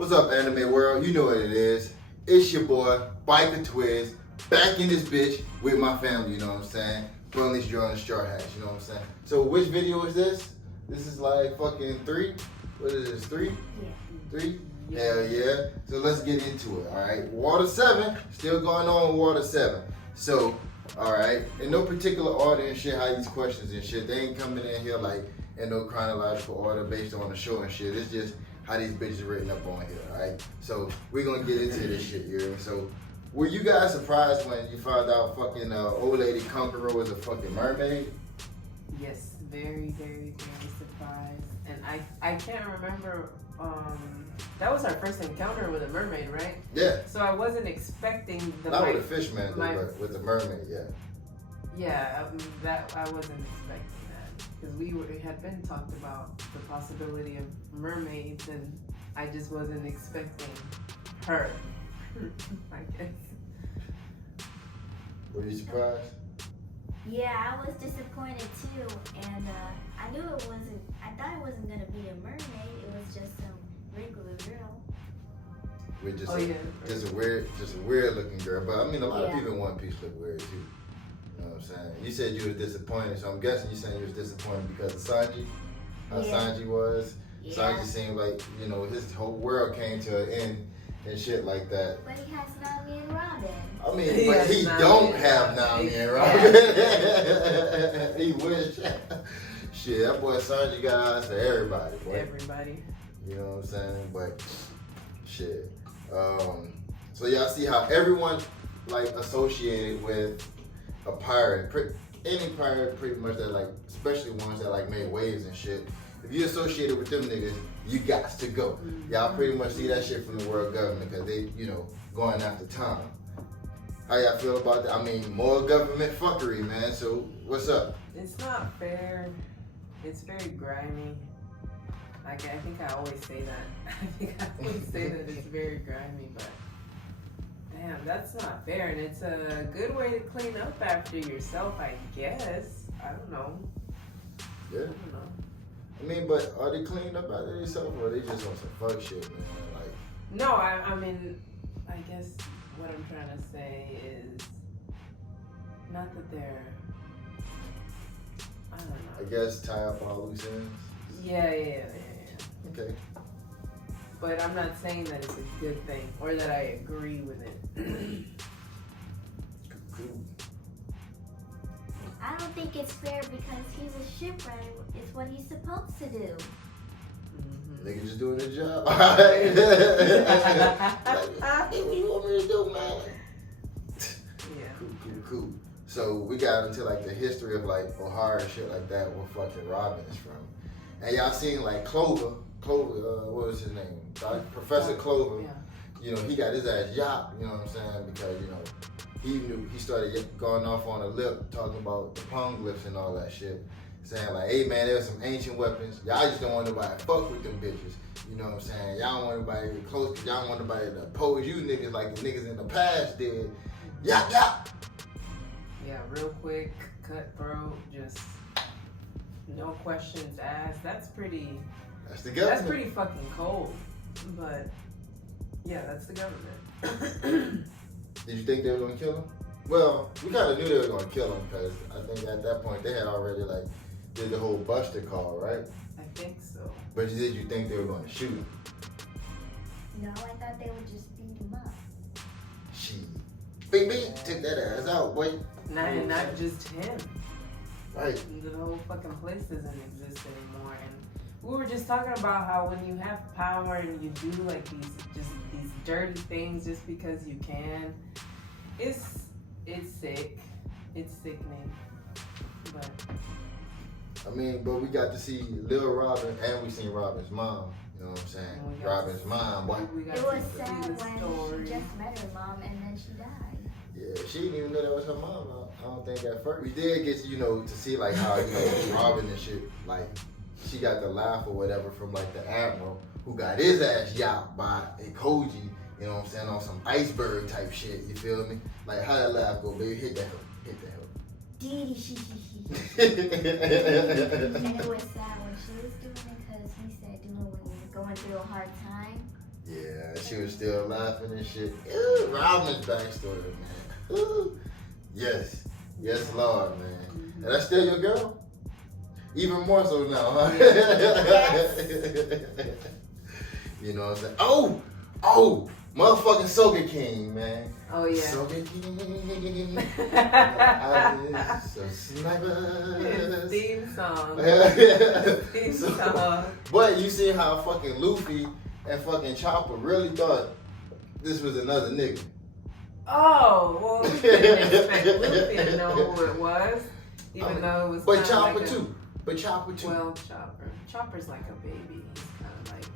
What's up, anime world? You know what it is. It's your boy, Biker Twiz, back in this bitch with my family, you know what I'm saying? Bunley's drawing the straw hats, you know what I'm saying? So which video is this? This is like fucking 3? What is this, 3? Yeah. 3? Hell yeah. So let's get into it, alright? Water 7, still going on with Water 7. So, alright, in no particular order and shit, how these questions and shit, they ain't coming in here like in no chronological order based on the show and shit. It's just how these bitches are written up on here, alright? So we're gonna get into this shit here. So were you guys surprised when you found out fucking old Lady Conqueror was a fucking mermaid? Yes, very, very, very surprised. And I can't remember, that was our first encounter with a mermaid, right? Yeah. So I wasn't expecting the Not with a fish man, but with the mermaid, yeah. Yeah, that I wasn't expecting that. Because we had been talked about the possibility of mermaids, and I just wasn't expecting her, I guess. Were you surprised? Yeah, I was disappointed too, and I knew it wasn't. I thought it wasn't gonna be a mermaid. It was just some regular girl. With just, just a weird looking girl. But I mean, a lot of people in One Piece look weird too. You know what I'm saying? You said you were disappointed, so I'm guessing you saying you was disappointed because of Sanji. How Sanji was. Yeah. Sanji seemed like, you know, his whole world came to an end and shit like that. But he has Nami and Robin. I mean, he don't have Nami and Robin. He wish. Shit, that boy Sanji got eyes for everybody, boy. Everybody. You know what I'm saying? But shit. So y'all see how everyone like associated with a pirate, any pirate pretty much that like, especially ones that like made waves and shit. If you associated with them niggas, you got to go. Y'all pretty much see that shit from the world government because they, you know, going after time. How y'all feel about that? I mean, more government fuckery, man. So what's up? It's not fair. It's very grimy. Like, I think I always say that. I think I always say that it's very grimy, but damn, that's not fair. And it's a good way to clean up after yourself, I guess. I don't know. Yeah. I don't know. I mean, but are they cleaning up after themselves or are they just on some fuck shit, man? Like, no, I mean, I guess what I'm trying to say is not that they're, I don't know. I guess tie up all loose ends. Yeah. Okay. But I'm not saying that it's a good thing or that I agree with it. Cool. I don't think it's fair because he's a shipwright. It's what he's supposed to do. Nigga just doing their job. Alright. What do you want me to do, man? Yeah. Cool. So we got into like the history of like O'Hara and shit like that where fucking Robin is from. And y'all seen like Clover, what was his name? Professor Clover. Yeah. You know, he got his ass yapped, you know what I'm saying? Because, you know, he started going off on a lip talking about the poneglyphs and all that shit. Saying like, hey man, there's some ancient weapons. Y'all just don't want nobody to fuck with them bitches. You know what I'm saying? Y'all don't want nobody to get close because y'all don't want nobody to oppose you niggas like the niggas in the past did. Yap. Yeah, real quick, cutthroat, just no questions asked. That's the government. That's pretty fucking cold. But yeah, that's the government. Did you think they were gonna kill him? Well, we kind of knew they were gonna kill him because I think at that point they had already like did the whole Buster call, right? I think so. But did you think they were gonna shoot him? No, I thought they would just beat him up. Shit. Beat, took that ass out, boy. Not just him. Right. The whole fucking place doesn't exist anymore. And we were just talking about how when you have power and you do like these dirty things just because you can, it's sick. It's sickening. But I mean, but we got to see Lil Robin and we seen Robin's mom. You know what I'm saying? Robin's mom, boy. It was sad when she just met her mom and then she died. Yeah, she didn't even know that was her mom. I don't think at first. We did get, you know, to see like how, you know, Robin and shit, like, she got the laugh or whatever from like the Admiral who got his ass yapped by a Koji, you know what I'm saying, on some iceberg type shit, you feel me? Like, how that laugh go, baby? Hit that hook. Dee she. And it was sad when she was doing it because he said, do it when you're going through a hard time. Yeah, she was still laughing and shit. Ew, Robin's backstory, man. Ooh. Yes. Yes, Lord, man. And that's still your girl? Even more so now, huh? You know what I'm saying? Oh, motherfucking Soga King, man. Oh yeah. Soga King. So sniper. His theme song. Theme So, song. but you see how fucking Luffy and fucking Chopper really thought this was another nigga. Oh, well, we didn't expect Luffy to know who it was, even though it was. But Chopper like too. But Chopper too. Well, Chopper's like a baby. He's kind of like.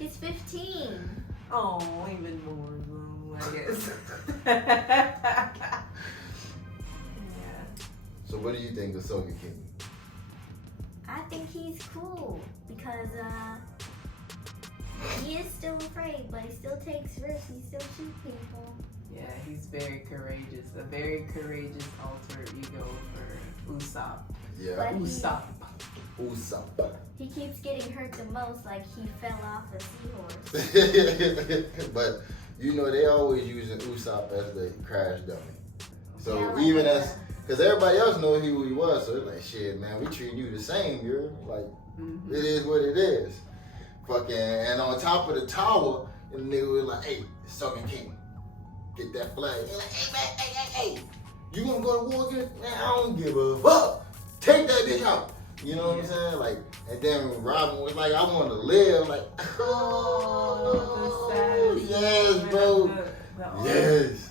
He's 15. Oh, even more, I guess. Yeah. So what do you think of Soga King? I think he's cool because he is still afraid, but he still takes risks. He still shoots people. Yeah, he's very courageous. A very courageous alter ego for Usopp. Yeah. But Usopp. he keeps getting hurt the most, like he fell off a seahorse. But you know they always using Usopp as the crash dummy. So Yeah, like even that. as, cause everybody else know who he was, so it's like shit, man, we treating you the same, you're like, it is what it is. Fucking, and on top of the tower, and the nigga was like, hey, Soga King, get that flag. He's like, hey man, hey, you gonna go to war again? Man, I don't give a fuck. Take that bitch out. You know what I'm saying? Like, and then Robin was like, I want to live. Like, Oh, the sad. yes, bro. Yes.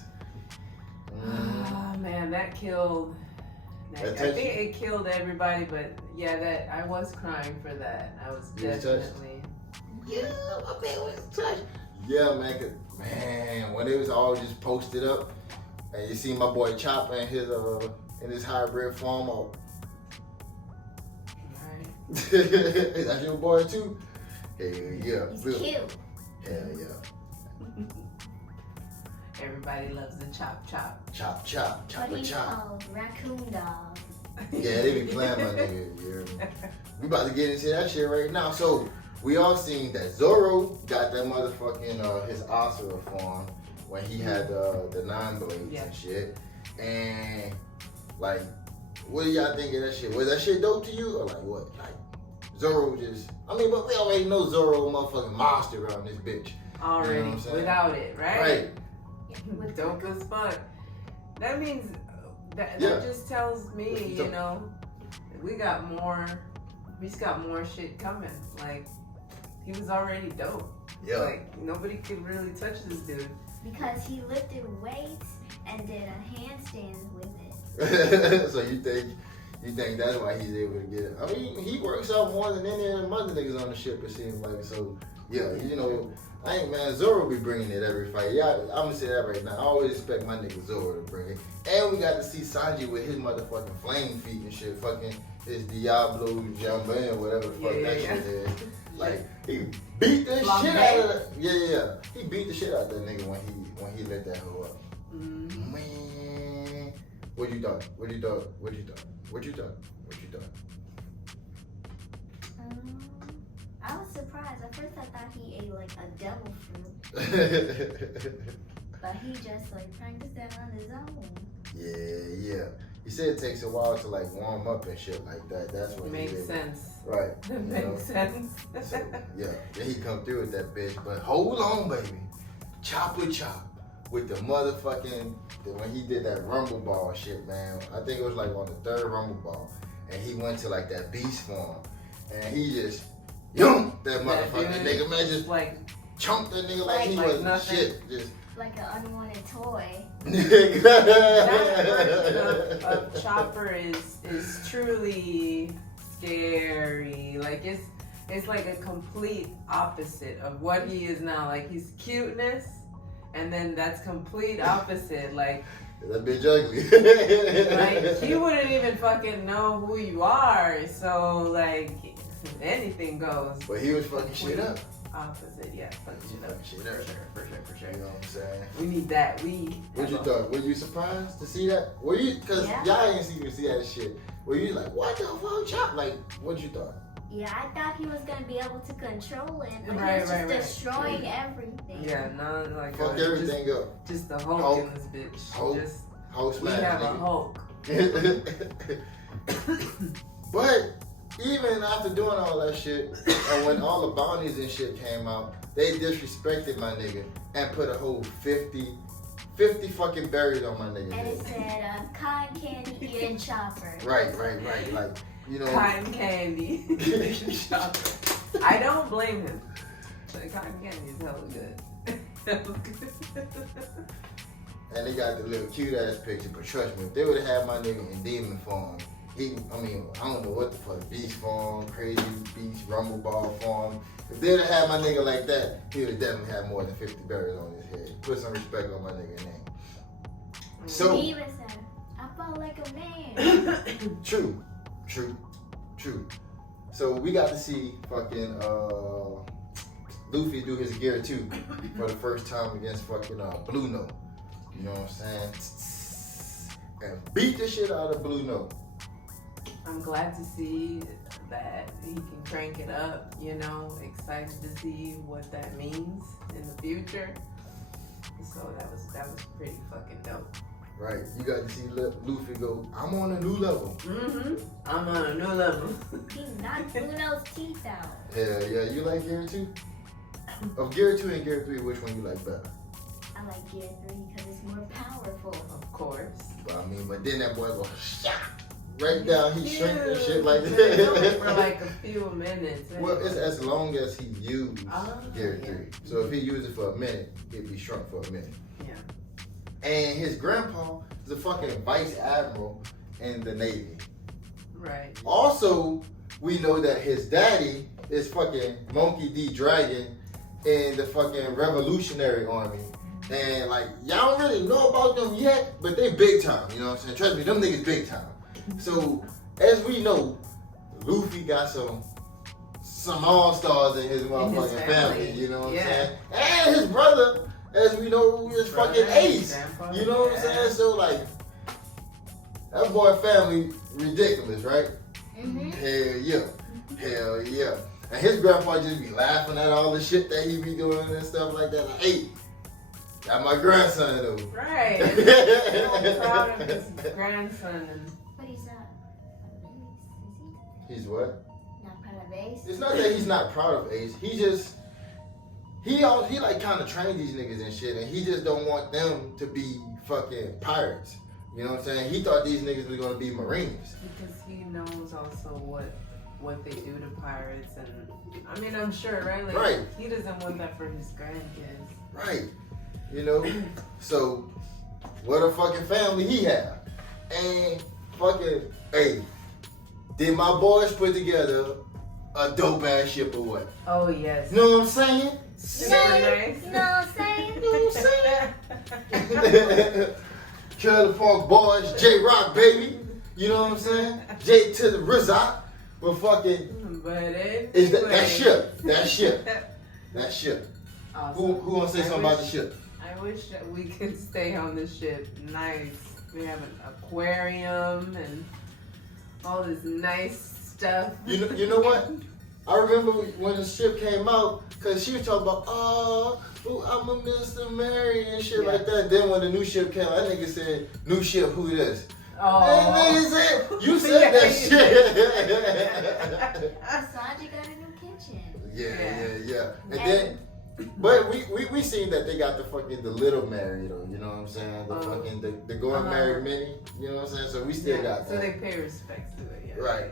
Oh man, that killed. I think it killed everybody, but yeah, that I was crying for that. I was You was touched? definitely. Yeah, my man was touched. Yeah, man, cause, man, when it was all just posted up, and you see my boy Chopper in his hybrid form, oh, Right. that's your boy too? Hell yeah. He's Real. cute. Hell yeah. Everybody loves the chop. Chop, But chopper, he's chop. called Raccoon Dog. Yeah, they be playing my nigga. You hear me? We about to get into that shit right now. So, we all seen that Zoro got that motherfucking, his Asura form when he had the 9 blades and shit. And, like, what do y'all think of that shit? Was that shit dope to you? Or, like, what? Like, Zoro just, I mean, but we already know Zoro a motherfucking monster around this bitch. Already, You know what I'm saying? Without it, right? Right. With Dope as fuck. That means that Yeah. just tells me, It's you know, we got more shit coming. Like, he was already dope. Yeah. Like, nobody could really touch this dude. Because he lifted weights and did a handstand with it. So you think that's why he's able to get it? I mean, he works out more than any of them other niggas on the ship, it seems like. So, yeah, you know, I ain't, man, Zoro be bringing it every fight. Yeah, I'm gonna say that right now. I always expect my nigga Zoro to bring it. And we got to see Sanji with his motherfucking flame feet and shit, fucking his Diablo Jambin, whatever the fuck that shit is. Like, he beat the shit out of that. Yeah. He beat the shit out of that nigga when he lit that hoe up. Mm-hmm. Man, what you thought? I was surprised. At first I thought he ate like a devil fruit. But he just like practiced that on his own. Yeah. He said it takes a while to like warm up and shit like that. That's what Makes he did. sense. Right. That you know? makes sense. So, yeah. Then he come through with that bitch. But hold on, baby. Chop with the motherfucking, when he did that rumble ball shit, man. I think it was like on the 3rd rumble ball. And he went to like that beast form. And he just, that motherfucking nigga, man, just like chunked that nigga like he like wasn't nothing. shit. Just. Like an unwanted toy. that version of Chopper is truly scary. Like it's like a complete opposite of what he is now. Like his cuteness, and then that's complete opposite. Like that bitch ugly. like he wouldn't even fucking know who you are. So like anything goes. But he was fucking shit up. Opposite, yeah, fucking shit up. Shit up. For sure. You know what I'm saying? We need that. What you thought? Were you surprised to see that? Cause y'all ain't even see that shit. Were you like, what the fuck, Chop? Like, what you thought? Yeah, I thought he was gonna be able to control it, but Right, he was just right. destroying everything. Yeah, not like Fuck everything up. just the Hulk, Hulk. in this bitch. Hulk. Just Hulk we smash, have a nigga. Hulk. But even after doing all that shit, and when all the bounties and shit came out, they disrespected my nigga and put a whole 50 fucking berries on my nigga. And it said, cotton candy eating chopper. Right. Like, you know. Cotton candy. I don't blame him. The cotton candy is hella good. And they got the little cute ass picture, but trust me, if they would have had my nigga in demon form, I don't know what the fuck, beast form, crazy beast, rumble ball form. If they would have had my nigga like that, he would have definitely had more than 50 berries on his head. Put some respect on my nigga name. So, He even said, I felt like a man. true. So we got to see fucking Luffy do his gear 2 for the first time against fucking Blue Note. You know what I'm saying? And beat the shit out of Blue Note. I'm glad to see that he can crank it up, you know, excited to see what that means in the future. So that was pretty fucking dope. Right, you got to see Luffy go, I'm on a new level. I'm on a new level. He knocked Bruno's teeth out. Yeah, you like Gear 2? Of Gear 2 and Gear 3, which one you like better? I like Gear 3 because it's more powerful. Of course. But then that boy go, shot right down, he shrink and shit like Only that. for like a few minutes. Well, it's as long as he used Gear yeah. 3. So if he used it for a minute, he'd be shrunk for a minute. Yeah. And his grandpa is a fucking vice admiral in the Navy. Right. Also, we know that his daddy is fucking Monkey D. Dragon in the fucking Revolutionary Army. And like, y'all don't really know about them yet, but they big time, you know what I'm saying? Trust me, them niggas big time. So, as we know, Luffy got some all-stars in his motherfucking family, you know what I'm saying? And his brother, as we know, is fucking Ace. You know what I'm saying? So like, that boy family ridiculous, right? Mm-hmm. Hell yeah. And his grandpa just be laughing at all the shit that he be doing and stuff like that. Like, hey, got my grandson though. Right. So proud of his grandson. But he's not proud of Ace, is He's what? he? Not proud of Ace? It's not that he's not proud of Ace. He just he like kind of trained these niggas and shit, and he just don't want them to be fucking pirates. You know what I'm saying? He thought these niggas were gonna be Marines. Because he knows also what they do to pirates, and I mean, I'm sure, right? Like, Right. He doesn't want that for his grandkids. Right. You know? So, what a fucking family he have. And fucking, hey, did my boys put together a dope ass ship or what? Oh yes. You know what I'm saying? Super nice. You know what I'm saying? You know what I'm saying? Trailer Park Boys, J-Rock, baby. You know what I'm saying? J to the Rizzock. But fucking, But anyway. is that ship. Awesome. Who wanna say something about the ship? I wish that we could stay on the ship. Nice. We have an aquarium and all this nice stuff. You know what? I remember when the ship came out, cause she was talking about, I'm a Mr. Mary and shit like that. Then when the new ship came out, that nigga said, new ship, who this? Oh. That nigga said, you said that shit. Sanji got a new kitchen. Yeah. And then, but we seen that they got the little Mary though, you know what I'm saying? The going Mary mini, you know what I'm saying? So we still got that. So they pay respects to it, yeah. Right.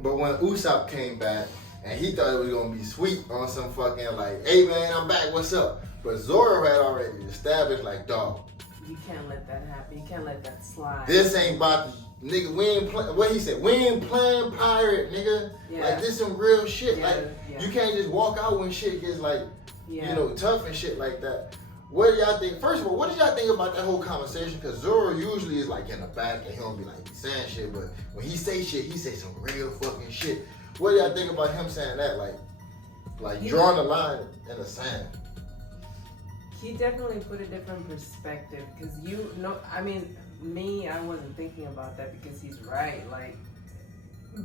But when Usopp came back, and he thought it was gonna be sweet on some fucking like, hey man, I'm back, what's up? But Zoro had already established like, dog, You can't let that happen. You can't let that slide. this ain't about to, nigga, we ain't playing, what he said, we ain't playing pirate, nigga. Yeah. Like this some real shit. Yeah, Like yeah. you can't just walk out when shit gets like, Yeah. you know, tough and shit like that. What do y'all think? First of all, what did y'all think about that whole conversation? Because Zoro usually is like in the back and he don't be like saying shit, but when he say shit, he say some real fucking shit. What do y'all think about him saying that? Like drawing the line in the sand. He definitely put a different perspective because I wasn't thinking about that because he's right. Like,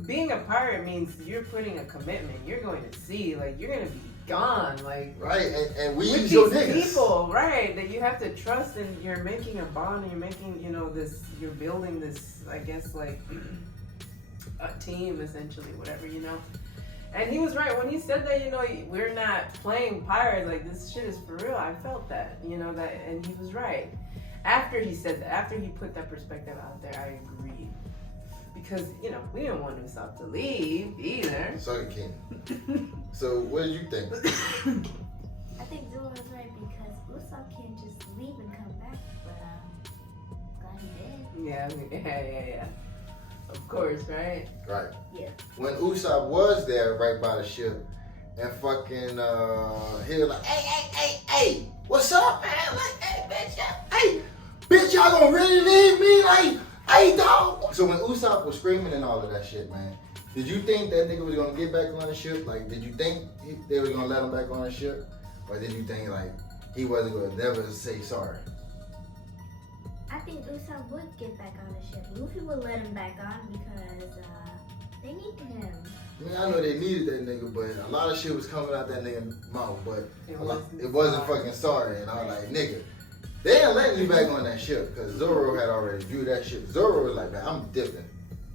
being a pirate means you're putting a commitment. You're going to sea. Like, you're going to be gone. Like, right, and we with use your these niggas. people, right? That you have to trust, and you're making a bond. And you're making, this. You're building this. I guess like a team, essentially, whatever, And he was right when he said that. We're not playing pirates. Like, this shit is for real. I felt that. That, and he was right. After he said that, after he put that perspective out there, I agreed. Because, we didn't want Usopp to leave either. So he can. So, what did you think? I think Zoro was right because Usopp can't just leave and come back, but glad he did. Yeah. Of course, right? Right. Yeah. When Usopp was there right by the ship and fucking, he was like, hey, what's up, man? Like, hey, bitch, y'all gonna really leave me? Like, hey, dog. So when Usopp was screaming and all of that shit, man, did you think that nigga was gonna get back on the ship? Like, did you think they were gonna let him back on the ship? Or did you think, like, he wasn't gonna never say sorry? I think Usopp would get back on the ship. Luffy would let him back on because they need him. I mean, I know they needed that nigga, but a lot of shit was coming out that nigga's mouth, but it wasn't fucking sorry. And I was like, nigga, they didn't let me back on that ship because Zoro had already viewed that shit. Zoro was like, man, I'm dipping.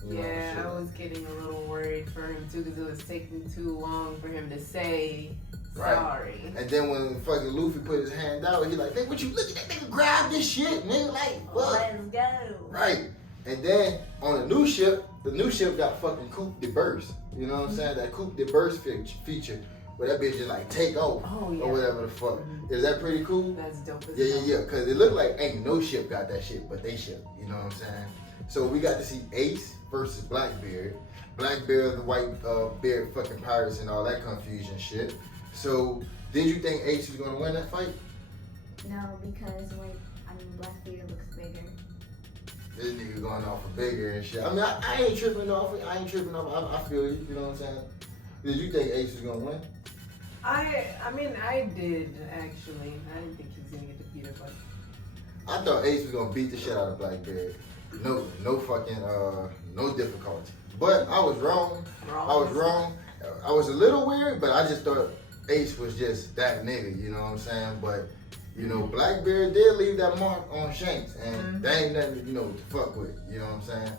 Yeah, I was getting a little worried for him too because it was taking too long for him to say sorry. And then when fucking Luffy put his hand out, he like, nigga, what you looking at? Nigga, grab this shit, nigga. Like, what? Let's go. Right. And then on the new ship got fucking Coupe de Burst. You know what I'm saying? That Coupe de Burst feature where that bitch just like take off or whatever the fuck. Is that pretty cool? That's dope as hell. Yeah. Because it looked like ain't no ship got that shit, but they ship. You know what I'm saying? So we got to see Ace versus Blackbeard. Blackbeard, the white beard fucking pirates and all that confusion shit. So did you think Ace was gonna win that fight? No, because Blackbeard looks bigger. This nigga going off for bigger and shit. I mean, I ain't tripping off. I feel you. You know what I'm saying? Did you think Ace was gonna win? I did actually. I didn't think he was gonna get defeated, but I thought Ace was gonna beat the shit out of Blackbeard. No fucking no difficulty. But I was wrong. I was wrong. I was a little weird, but I just thought Ace was just that nigga. You know what I'm saying? But Blackbeard did leave that mark on Shanks, and that ain't nothing, to fuck with. You know what I'm saying?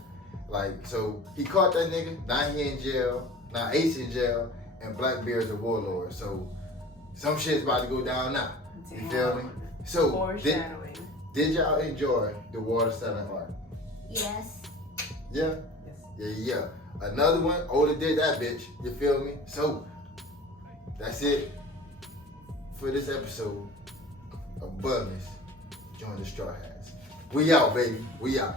Like, so he caught that nigga. Now he in jail. Now Ace in jail, and Blackbeard's a warlord. So some shit's about to go down now. You feel me? So foreshadowing. Did y'all enjoy the Water 7 arc? Yes. Yeah. Yes. Yeah. Another one, Oda did that bitch. You feel me? So that's it for this episode of Bunley's Join the Straw Hats. We out, baby. We out.